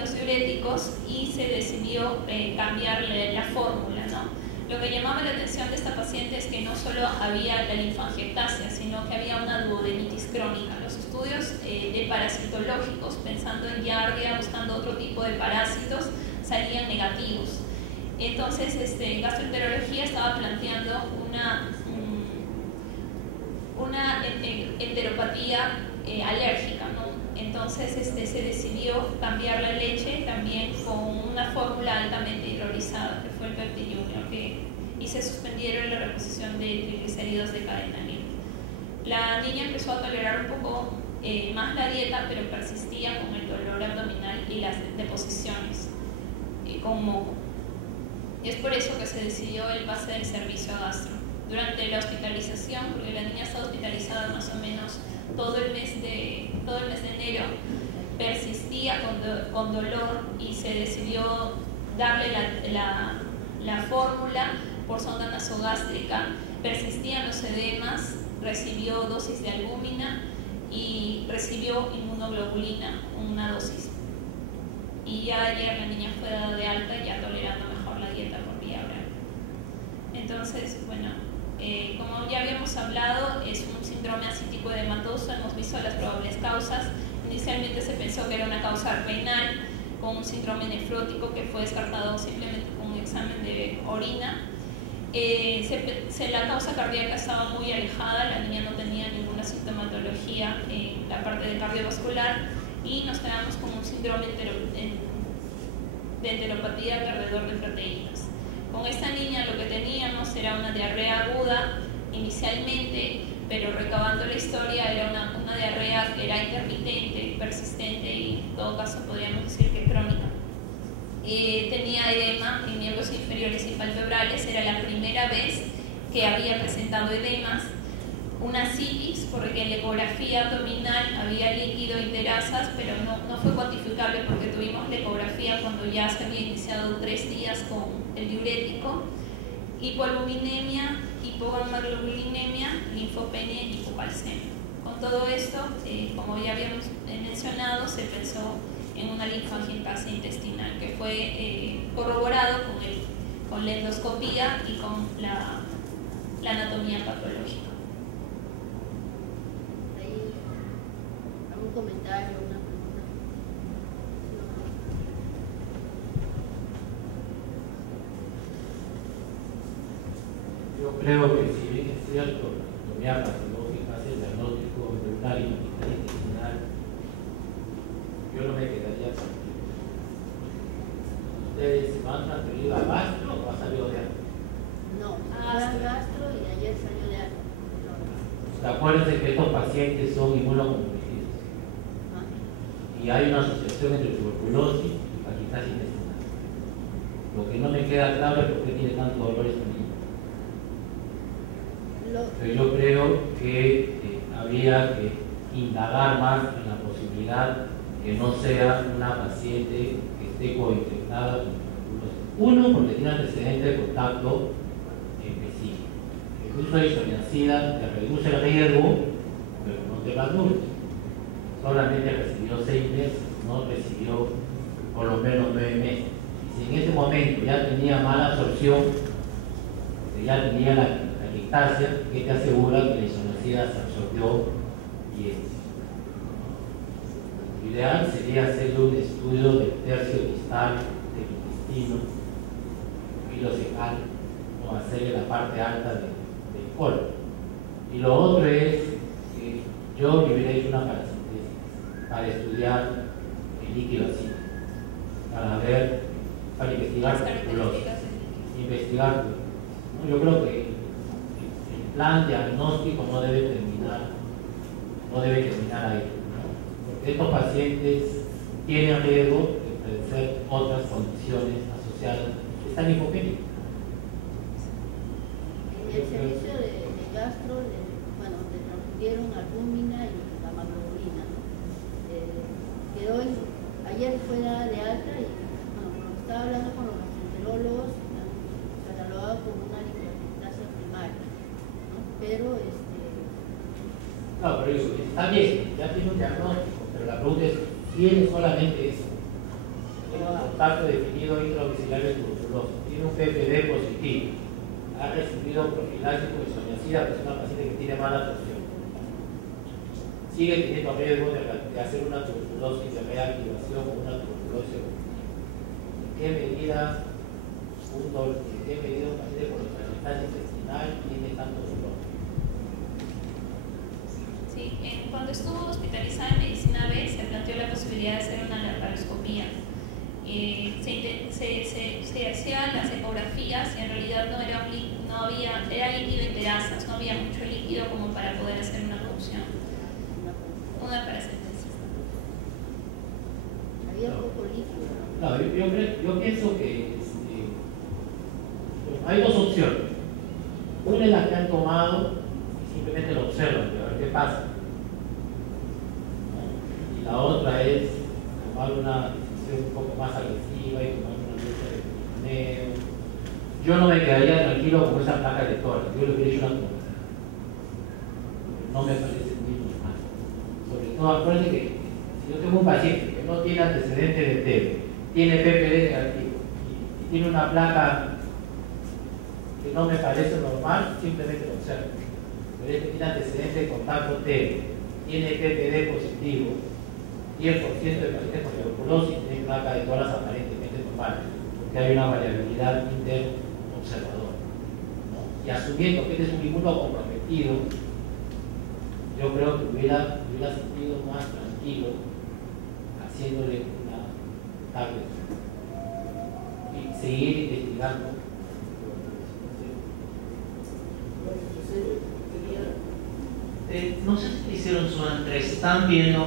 los diuréticos y se decidió cambiarle la fórmula, ¿no? Lo que llamaba la atención de esta paciente es que no solo había la linfangiectasia, sino que había una duodenitis crónica. Los estudios de parasitológicos, pensando en Giardia, buscando otro tipo de parásitos, salían negativos. Entonces, gastroenterología estaba planteando una enteropatía alérgica, ¿no? Entonces se decidió cambiar la leche también con una fórmula altamente hidrolizada, que fue el Pepti Junior, y se suspendieron la reposición de triglicéridos de cadena libre. La niña empezó a tolerar un poco más la dieta, pero persistía con el dolor abdominal y las deposiciones con moco. Es por eso que se decidió el pase del servicio a gastro. Durante la hospitalización, porque la niña estaba hospitalizada más o menos todo el mes de enero, persistía con dolor y se decidió darle la fórmula por sonda nasogástrica, persistían los edemas, recibió dosis de albúmina y recibió inmunoglobulina, una dosis. Y ya ayer la niña fue dada de alta ya tolerando mejor la dieta por vía oral. Entonces, bueno, como ya habíamos hablado, es un síndrome ascítico edematoso, hemos visto las probables causas. Inicialmente se pensó que era una causa renal con un síndrome nefrótico que fue descartado simplemente con un examen de orina. La causa cardíaca estaba muy alejada, la niña no tenía ninguna sintomatología en la parte de cardiovascular y nos quedamos con un síndrome de enteropatía alrededor de proteínas. Con esta niña lo que teníamos era una diarrea aguda inicialmente, pero recabando la historia era una diarrea que era intermitente, persistente y en todo caso podríamos decir que crónica. Tenía edema en miembros inferiores y palpebrales, era la primera vez que había presentado edemas, una citis, porque en la ecografía abdominal había líquido y terazas, pero no fue cuantificable porque tuvimos la ecografía cuando ya se había iniciado 3 días con el diurético, hipoalbuminemia, hipogammaglobulinemia, linfopenia y hipocalcemia. Con todo esto, como ya habíamos mencionado, se pensó en una linfangiectasia intestinal que fue corroborado con la endoscopía y con la anatomía patológica. ¿Algún comentario, una pregunta? Yo creo que si bien es cierto, la anatomía patológica hace el diagnóstico de una linfangiectasia intestinal, yo no me quedaría tranquilo. ¿Ustedes van a transferir a gastro o a salió de alta? No, a gastro y ayer salió de alta. Acuérdense que estos pacientes son inmunocomprometidos. y hay una asociación entre tuberculosis y hepatitis intestinal. Lo que no me queda claro es por qué tiene tanto dolor esta niña. Pero yo creo que habría que indagar más en la posibilidad que no sea una paciente que esté coinfectada con tuberculosis. Uno, porque tiene antecedentes de contacto específico. El uso de isoniazida te reduce el riesgo, pero no te lo adulto. Solamente recibió 6 meses, no recibió por lo menos 9 meses. Y si en ese momento ya tenía mala absorción, ya tenía la lactancia, que te asegura que la isoniazida se absorbió bien. Lo ideal sería hacerle un estudio del tercio distal del intestino, pilocecal, o hacerle la parte alta del colon. Y lo otro es que yo le hubiera hecho una paracentesis para estudiar el líquido así, para investigar tuberculosis. ¿No? Yo creo que el plan diagnóstico no debe terminar ahí, ¿no? Porque estos pacientes tienen riesgo de padecer otras condiciones asociadas. Están hipopénicos. En el servicio de gastro, le transfirieron albúmina y la hemoglobina. Ayer fue dada de alta y cuando estaba hablando con los gastroenterólogos, catalogado como una linfoplasia primaria, ¿no? Pero no, pero está bien, ya tiene un diagnóstico, pero la pregunta es, ¿tiene solamente eso? Tiene un contacto definido intradomiciliario de tuberculosis, tiene un PPD positivo, ha recibido profilaxis con isoniazida, pero es una paciente que tiene mala absorción. Sigue teniendo riesgo de hacer una tuberculosis de reactivación o una tuberculosis. ¿En qué medida un paciente con hepatitis intestinal tiene tanto dolor? Sí, cuando estuvo hospitalizada en medicina B se planteó la posibilidad de hacer una laparoscopía. Se hacían las ecografías y en realidad era líquido enterasas, no había mucho líquido como para poder hacer una punción. Una paracentesis. Había poco líquido. No, yo pienso que hay dos opciones. Una es la que han tomado y simplemente lo observan, a ver qué pasa. ¿No? Y la otra es tomar una decisión un poco más agresiva y tomar una lucha de perineo. Yo no me quedaría tranquilo con esa placa electoral, yo le hubiera hecho una pregunta. No me parece muy normal. Sobre todo, acuérdense que si yo tengo un paciente que no tiene antecedentes de TB, tiene PPD negativo y tiene una placa que no me parece normal, simplemente lo observo. Pero es que tiene antecedentes de contacto TB, tiene PPD positivo, 10% de pacientes con tuberculosis tienen placa de todas aparentemente normales, porque hay una variabilidad interobservadora, ¿no? Y asumiendo que este es un inmunocomprometido, yo creo que hubiera sentido más tranquilo haciéndole una tablet y seguir investigando. No sé si hicieron SUAN 3, están viendo,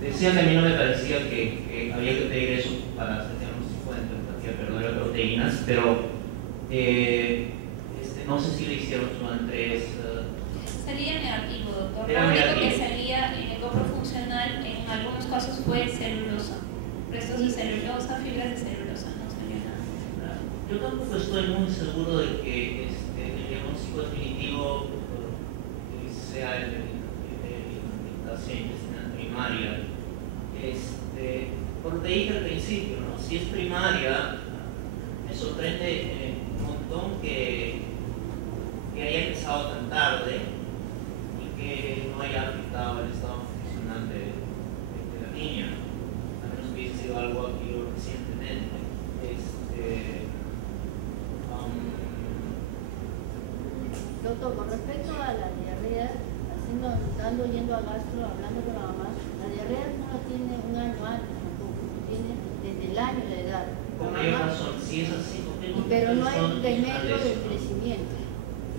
decía que a mí no me parecía que había que pedir eso para hacer diagnóstico de enfermedad, perder proteínas, pero no sé si le hicieron SUAN 3. Salía negativo, doctor. Era Lo único negativo. que salía en el copro funcional en algunos casos fue celulosa, restos de celulosa, fibras de celulosa, no salía nada. Yo tampoco estoy muy seguro de que el diagnóstico definitivo sea el de alimentación intestinal primaria. Por lo que dije al principio, ¿no? Si es primaria, me sorprende un montón que haya empezado tan tarde y que no haya afectado el estado funcional de la niña, a menos que hubiese sido algo aquí recientemente. Doctor, con respecto a la diarrea, yendo a gastro, hablando con la mamá, la diarrea no la tiene un año antes tampoco, tiene desde el año de edad. Con mayor razón, si es así, pero no hay un decremento del crecimiento.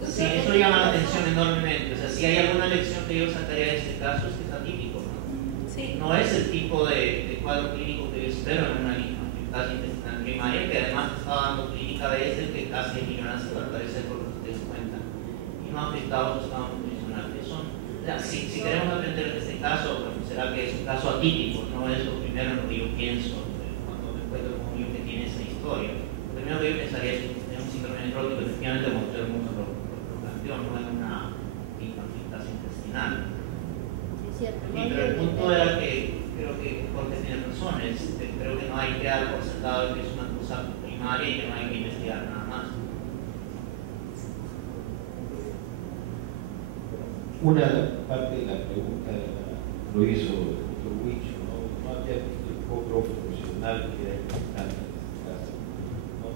Sí, eso llama la atención enormemente. O sea, si hay alguna lección que yo sacaría de este caso es que es atípico, ¿no? Sí. No es el tipo de cuadro clínico que yo espero en una linfadenopatía intestinal primaria, que además está dando clínica de ese que casi eliminación, al parecer, por lo que ustedes cuentan. Y no ha afectado su estado nutricional. Si queremos aprender de este caso, pues será que es un caso atípico, no es lo primero en lo que yo pienso cuando me encuentro con un niño que tiene esa historia. Lo primero que yo pensaría es en un síndrome nefrótico, efectivamente, como todo el mundo lo planteó, no en una linfangiectasia intestinal. Pero el punto era que creo que Jorge tiene razón, creo que no hay que dar por sentado que es una cosa primaria y que no hay que investigar nada más. Una parte de la pregunta lo hizo el doctor Huicho, no había visto el cobro profesional que era importante en este caso, ¿no?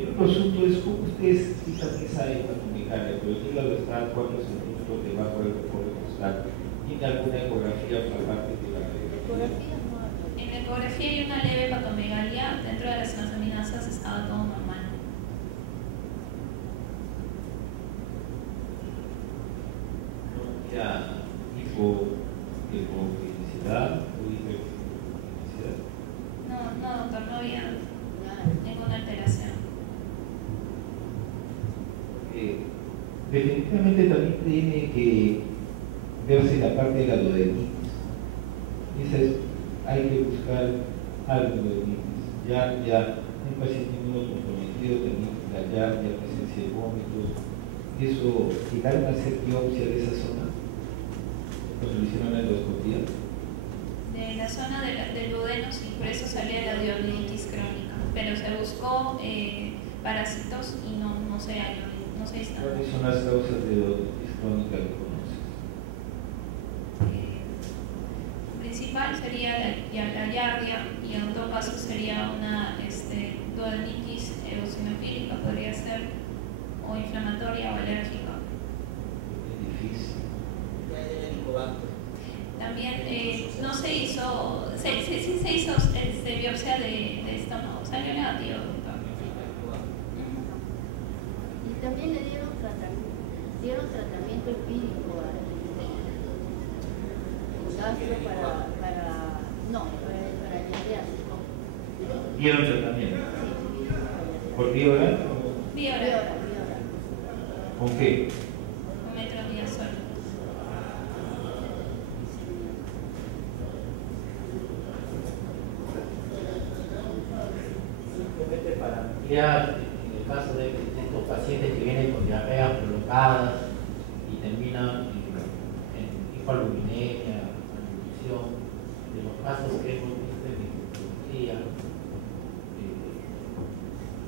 El otro asunto es cómo ustedes explican esa hepatomegalia, pero el hígado está a 4 centímetros debajo del borde costal. ¿Tiene alguna ecografía por parte de la ecografía? En la ecografía hay una leve hepatomegalia, dentro de las transaminasas estaba todo normal. ¿Hipoglicidad o hiperglicidad? No, doctor, no había ninguna alteración. Definitivamente también tiene que verse la parte de la duodenitis. Hay que buscar algo de duodenitis. Ya un paciente inmunocomprometido también la presencia de vómitos. Eso, ¿llegaron a hacer biopsia de esa zona? Cuando le hicieron la endoscopía. De la zona del duodeno, sí, por eso salía la duodenitis crónica, pero se buscó parásitos y no se halló, no se instaló. ¿Cuáles son las causas de duodenitis crónica que conoces? Principal sería la giardia y en otro caso sería una duodenitis eosinofílica, podría ser, o inflamatoria o alérgica. Es difícil. También no se hizo, sí se hizo biopsia de estómago, salió negativo, doctor. Y también le dieron tratamiento empírico al gastro para diarrea. ¿Dieron tratamiento? ¿Por vía oral? Vía oral. ¿Con qué? Con metronidazol. Simplemente para ampliar, en el caso de estos pacientes que vienen con diarreas prolongadas y terminan en hipoaluminemia, malnutrición, de los casos que hemos visto en microbiología,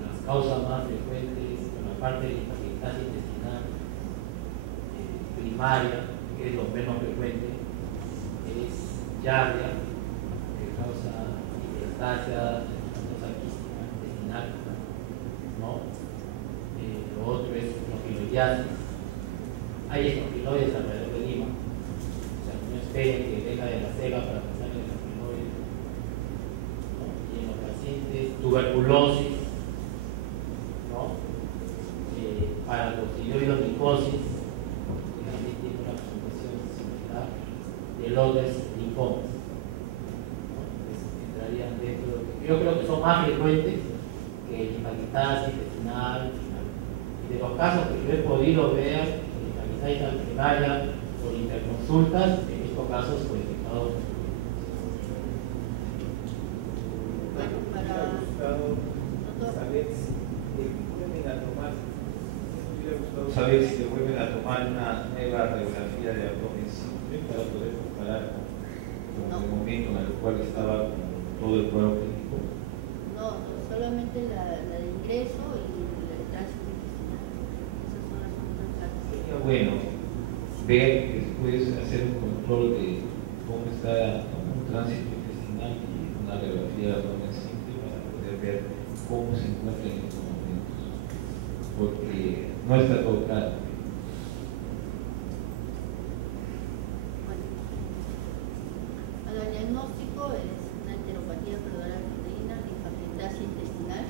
las causas más frecuentes, con la parte de la hepatitis intestinal primaria, que es lo menos frecuente, es giardia, que causa hiperplasia intestinal, ¿no? Lo otro es esnofiloidiasis. Hay esnofiloides alrededor de Lima, o sea, no esperen que venga de la cega para pasar el esnofiloide, ¿no? Y en los pacientes, tuberculosis, ¿no? Paracoccidioidomicosis, que también tiene una presentación similar, de lodes linfomas, ¿no? Entrarían dentro de... Yo creo que son más frecuentes que hepatitis intestinal. Y de los casos que yo he podido ver, hepatitis primaria por interconsultas, en estos casos pues infectados. Saber si le vuelven a tomar una nueva radiografía de abdomen simple para poder comparar con el momento en el cual estaba con todo el cuadro clínico. No, solamente la de ingreso y el tránsito intestinal. Esas son las únicas clases. Sería bueno ver después hacer un control de cómo está un tránsito intestinal y una radiografía de abdomen simple para poder ver cómo se encuentra en estos momentos, porque no está todo claro. Bueno, el diagnóstico es una enteropatía pleural uterina, linfangiectasia intestinal.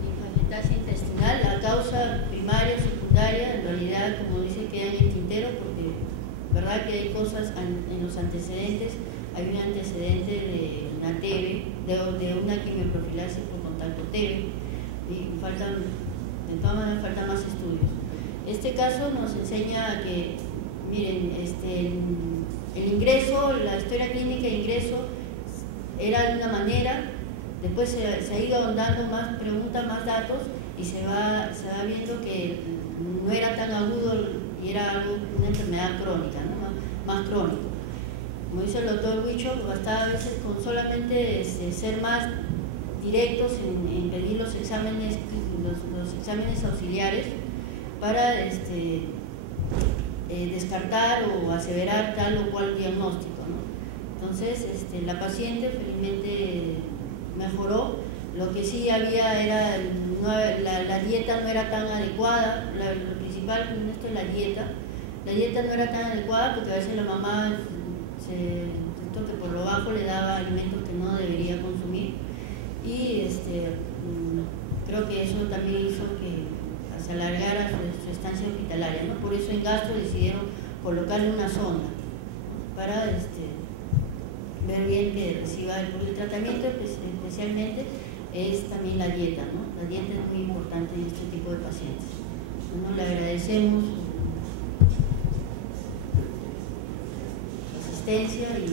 Linfangiectasia intestinal, la causa primaria o secundaria, en realidad, como dicen, queda en el tintero porque, ¿verdad? verdad que hay cosas en los antecedentes. Hay un antecedente de una TB, de una quimioprofilaxis por contacto TB, y de todas maneras faltan más estudios. Este caso nos enseña que, miren, el ingreso, la historia clínica de ingreso era de una manera, después se ha ido ahondando más preguntas, más datos, y se va viendo que no era tan agudo y era una enfermedad crónica, ¿no? más crónico. Como dice el doctor Huicho, bastaba a veces con solamente ser más directos en pedir los exámenes auxiliares para descartar o aseverar tal o cual diagnóstico, ¿no? Entonces, la paciente felizmente mejoró. Lo que sí había era, la dieta no era tan adecuada. Lo principal en esto es la dieta. La dieta no era tan adecuada porque a veces la mamá que por lo bajo le daba alimentos que no debería consumir, y creo que eso también hizo que se alargara su estancia hospitalaria, ¿no? Por eso en Gastro decidieron colocarle una sonda para ver bien que reciba el tratamiento. Especialmente es también la dieta, ¿no? La dieta es muy importante en este tipo de pacientes. Bueno, le agradecemos su asistencia y